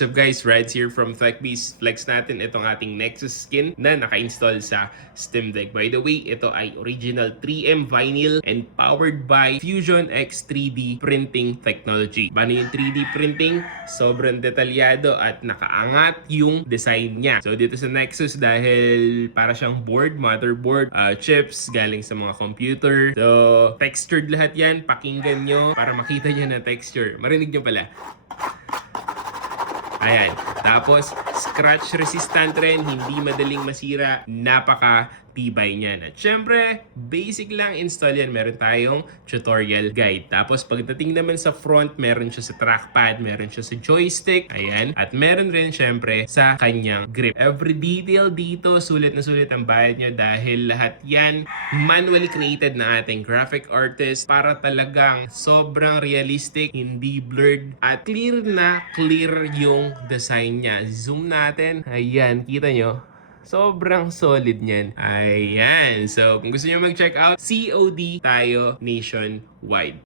What's up guys, Rides here from TechBeast. Flex natin itong ating Nexus skin na naka-install sa Steam Deck. By the way, ito ay original 3M vinyl and powered by Fusion X 3D printing technology. Bano yung 3D printing? Sobrang detalyado at nakaangat yung design niya. So dito sa Nexus, dahil para siyang board, motherboard, chips galing sa mga computer. So textured lahat yan. Pakinggan nyo para makita nyo na texture. Marinig nyo pala. Ayan. Tapos, scratch resistant rin, hindi madaling masira, napaka-tibay niyan. At syempre, basic lang install yan. Meron tayong tutorial guide. Tapos, pagdating naman sa front, meron siya sa trackpad, meron siya sa joystick, ayan. At meron rin syempre sa kanyang grip. Every detail dito, sulit na sulit ang bayad nyo dahil lahat yan manually created na ating graphic artist para talagang sobrang realistic, hindi blurred, at clear na clear yung design niya. Zoom natin. Ayan, kita nyo. Sobrang solid niyan. Ayan. So, kung gusto nyo mag-check out, COD tayo nationwide.